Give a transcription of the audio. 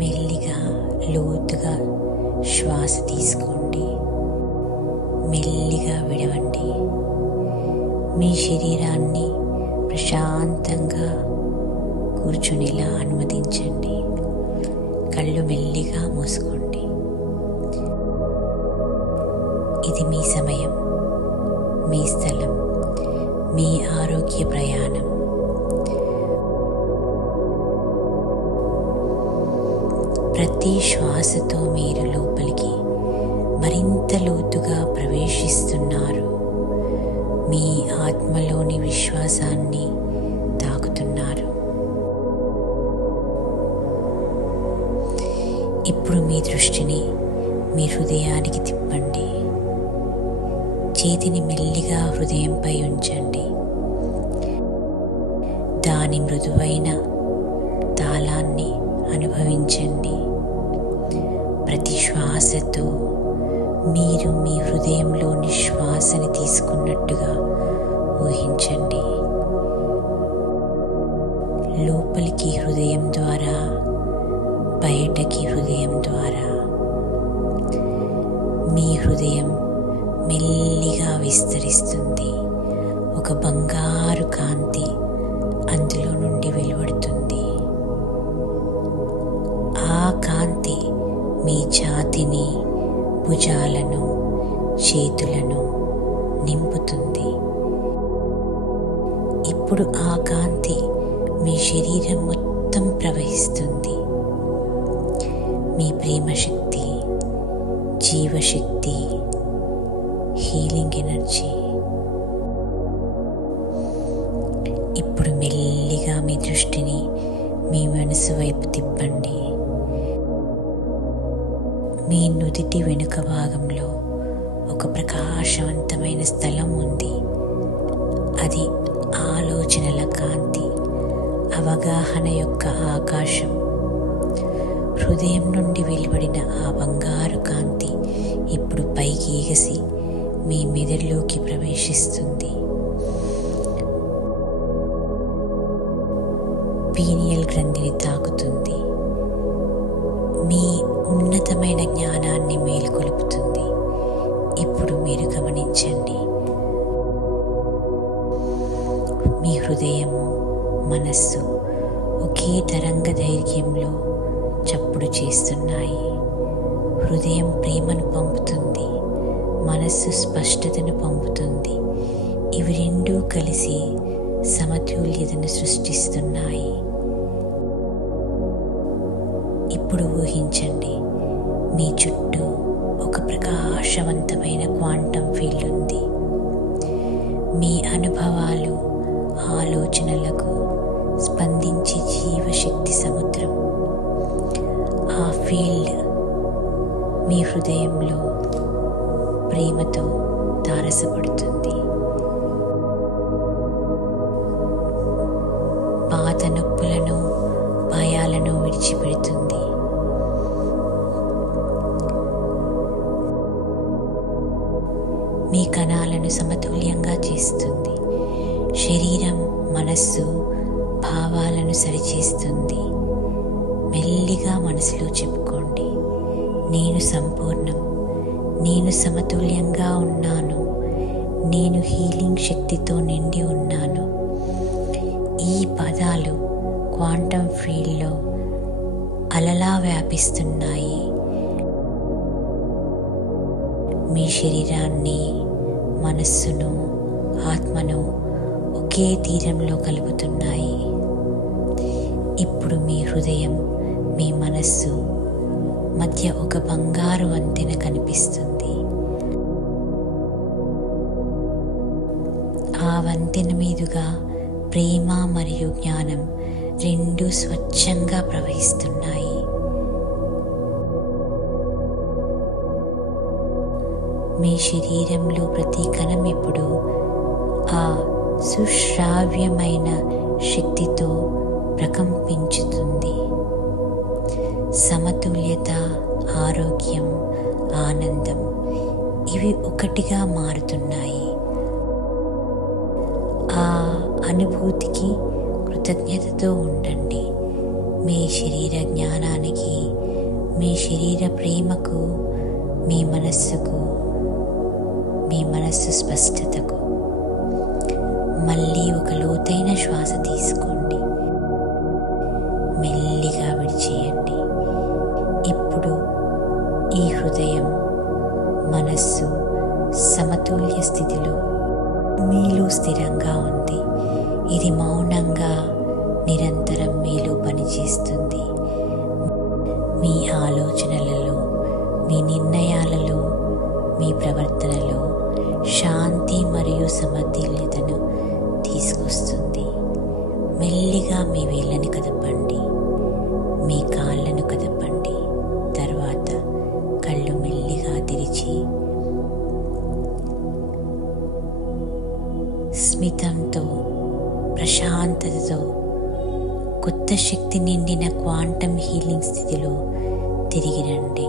మెల్లిగా లోతుగా శ్వాస తీసుకోండి. మెల్లిగా విడవండి. మీ శరీరాన్ని ప్రశాంతంగా కూర్చునేలా అనుమతించండి. కళ్ళు మెల్లిగా మూసుకోండి. ఇది మీ సమయం, మీ స్థలం, మీ ఆరోగ్య ప్రయాణం. ప్రతి శ్వాసతో మీరు లోపలికి మరింత లోతుగా ప్రవేశిస్తున్నారు. మీ ఆత్మలోని విశ్వాసాన్ని తాకుతున్నారు. ఇప్పుడు మీ దృష్టిని మీ హృదయానికి తిప్పండి. చేతిని మెల్లిగా హృదయంపై ఉంచండి. దాని మృదువైన తాళాన్ని అనుభవించండి. ప్రతి శ్వాసతో మీరు మీ హృదయంలోని శ్వాసని తీసుకున్నట్టుగా ఊహించండి. లోపలికి హృదయం ద్వారా, బయటకి హృదయం ద్వారా. మీ హృదయం మెల్లిగా విస్తరిస్తుంది. ఒక బంగారు కాంతి అందులో నుండి వెలువడుతుంది. ఆ కాంతి మీ ఛాతీని, భుజాలను, చేతులను నింపుతుంది. ఇప్పుడు ఆ కాంతి మీ శరీరం మొత్తం ప్రవహిస్తుంది. మీ ప్రేమ శక్తి, జీవశక్తి, హీలింగ్ ఎనర్జీ. ఇప్పుడు మెల్లిగా మీ దృష్టిని మీ మనసు వైపు తిప్పండి. మీ నుదిటి వెనుక భాగంలో ఒక ప్రకాశవంతమైన స్థలం ఉంది. అది ఆలోచనల కాంతి, అవగాహన యొక్క ఆకాశం. హృదయం నుండి వెలువడిన ఆ బంగారు కాంతి ఇప్పుడు పైకి ఎగసి మీ మెదడులోకి ప్రవేశిస్తుంది. పీనియల్ గ్రంథిని తాకుతుంది. మీ ఉన్నతమైన జ్ఞానాన్ని మేలుకొలుపుతుంది. ఇప్పుడు మీరు గమనించండి. మీ హృదయము, మనస్సు ఒకే తరంగ దైర్ఘ్యంలో చప్పుడు చేస్తున్నాయి. హృదయం ప్రేమను పంపుతుంది, మనస్సు స్పష్టతను పంపుతుంది. ఇవి రెండూ కలిసి సమతుల్యతను సృష్టిస్తున్నాయి. ఇప్పుడు ఊహించండి, మీ చుట్టూ ఒక ప్రకాశవంతమైన క్వాంటం ఫీల్డ్ ఉంది. మీ అనుభవాలు, ఆలోచనలకు స్పందించే జీవశక్తి సముద్రం. ఆ ఫీల్డ్ మీ హృదయంలో ప్రేమతో తారసపడుతుంది. పాత నొప్పులను, భయాలను విడిచిపెడుతుంది. మీ కణాలను సమతుల్యంగా చేస్తుంది. శరీరం, మనస్సు, భావాలను సరిచేస్తుంది. మెల్లిగా మనసులో చెప్పుకోండి, నేను సంపూర్ణం, నేను సమతుల్యంగా ఉన్నాను, నేను హీలింగ్ శక్తితో నిండి ఉన్నాను. ఈ పదాలు క్వాంటం ఫీల్డ్లో అలలా వ్యాపిస్తున్నాయి. మీ శరీరాన్ని, మనస్సును, ఆత్మను ఒకే తీరంలో కలుపుతున్నాయి. ఇప్పుడు మీ హృదయం, మీ మనస్సు మధ్య ఒక బంగారు వంతెన కనిపిస్తుంది. ఆ వంతెన మీదుగా ప్రేమ మరియు జ్ఞానం రెండూ స్వచ్ఛంగా ప్రవహిస్తున్నాయి. మీ శరీరంలో ప్రతి కణం ఇప్పుడు ఆ సుశ్రావ్యమైన శక్తితో ప్రకంపించుతుంది. సమతుల్యత, ఆరోగ్యం, ఆనందం ఇవి ఒకటిగా మారుతున్నాయి. ఆ అనుభూతికి కృతజ్ఞతతో ఉండండి. మీ శరీర జ్ఞానానికి, మీ శరీర ప్రేమకు, మీ మనస్సు స్పష్టతకు. మళ్ళీ ఒక లోతైన శ్వాస తీసుకోండి, మెల్లిగా విడిచేయండి. ఇప్పుడు ఈ హృదయం, మనస్సు సమతుల్య స్థితిలో మీలో స్థిరంగా ఉంది. ఇది మౌనంగా నిరంతరం మీలో పనిచేస్తుంది. మీ ఆలోచనలలో, మీ నిర్ణయాలలో, మీ ప్రవర్తనలో శాంతి మరియు సమతుల్యతను తీసుకొస్తుంది. మెల్లిగా మీ వేళ్ళని కదపండి, మీ కాళ్ళను కదపండి. తర్వాత కళ్ళు మెల్లిగా తెరిచి స్మితంతో, ప్రశాంతతతో, కొత్త శక్తి నిండిన క్వాంటమ్ హీలింగ్ స్థితిలో తిరిగి రండి.